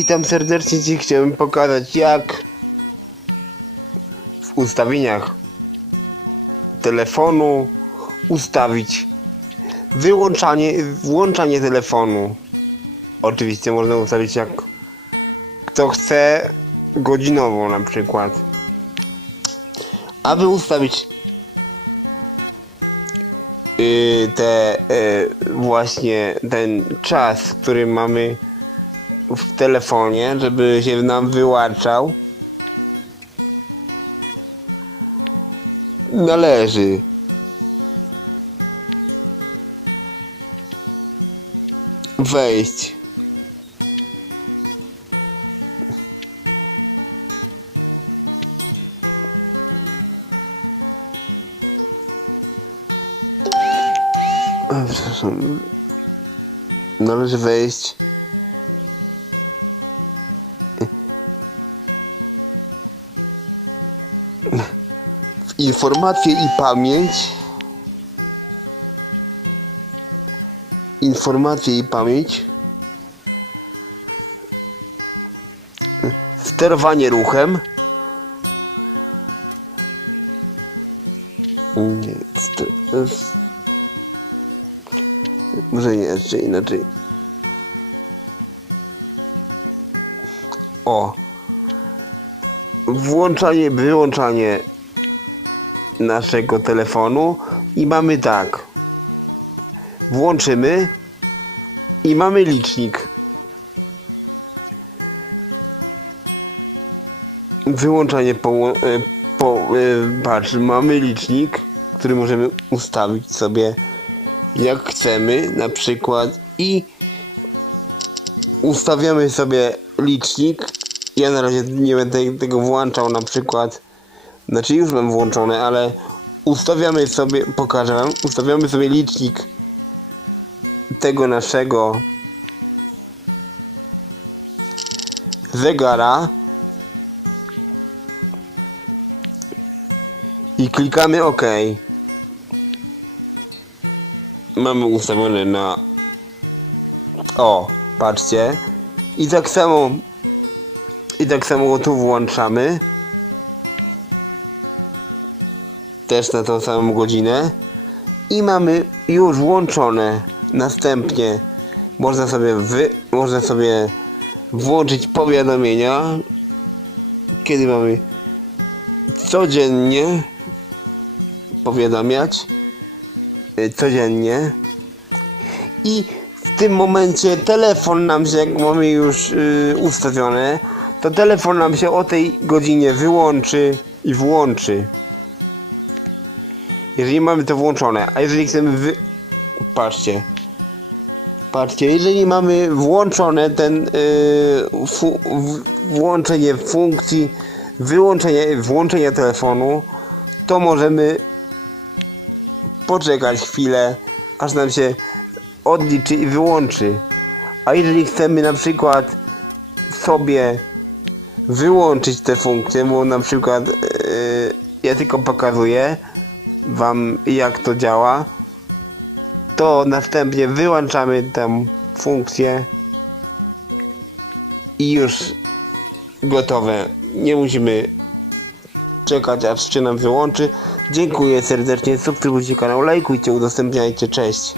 Witam serdecznie, Ci chciałem pokazać jak w ustawieniach telefonu ustawić wyłączanie, włączanie telefonu. Oczywiście można ustawić jak kto chce godzinową na przykład. Aby ustawić yy, te yy, właśnie ten czas, który mamy w telefonie, żeby się nam wyłaczał. Należy wejść przepraszam. Należy wejść informacje i pamięć. Informacje i pamięć. Sterowanie ruchem. Nie, może nie, jeszcze inaczej. O. Włączanie, wyłączanie naszego telefonu i mamy tak. Włączymy i mamy licznik. Wyłączanie po, po patrz, mamy licznik, który możemy ustawić sobie jak chcemy, na przykład i ustawiamy sobie licznik. Ja na razie nie będę tego włączał na przykład znaczy już mam włączone, ale ustawiamy sobie, pokażę wam, ustawiamy sobie licznik tego naszego zegara i klikamy OK. Mamy ustawione na o, patrzcie i tak samo i tak samo tu włączamy. Też na tą samą godzinę. I mamy już włączone. Następnie można sobie wy, można sobie włączyć powiadomienia kiedy mamy codziennie powiadamiać y, codziennie. I w tym momencie telefon nam się, jak mamy już yy, to telefon nam się o tej godzinie wyłączy i włączy. Jeżeli mamy to włączone, a jeżeli chcemy wy... Patrzcie. Patrzcie, jeżeli mamy włączone ten yy, fu włączenie funkcji wyłączenie, włączenia telefonu, to możemy poczekać chwilę, aż nam się odliczy i wyłączy. A jeżeli chcemy na przykład sobie wyłączyć te funkcje, bo na przykład yy, ja tylko pokazuję wam jak to działa, to następnie wyłączamy tę funkcję i już gotowe. Nie musimy czekać aż się nam wyłączy. Dziękuję serdecznie, subskrybujcie kanał, lajkujcie, udostępniajcie, cześć.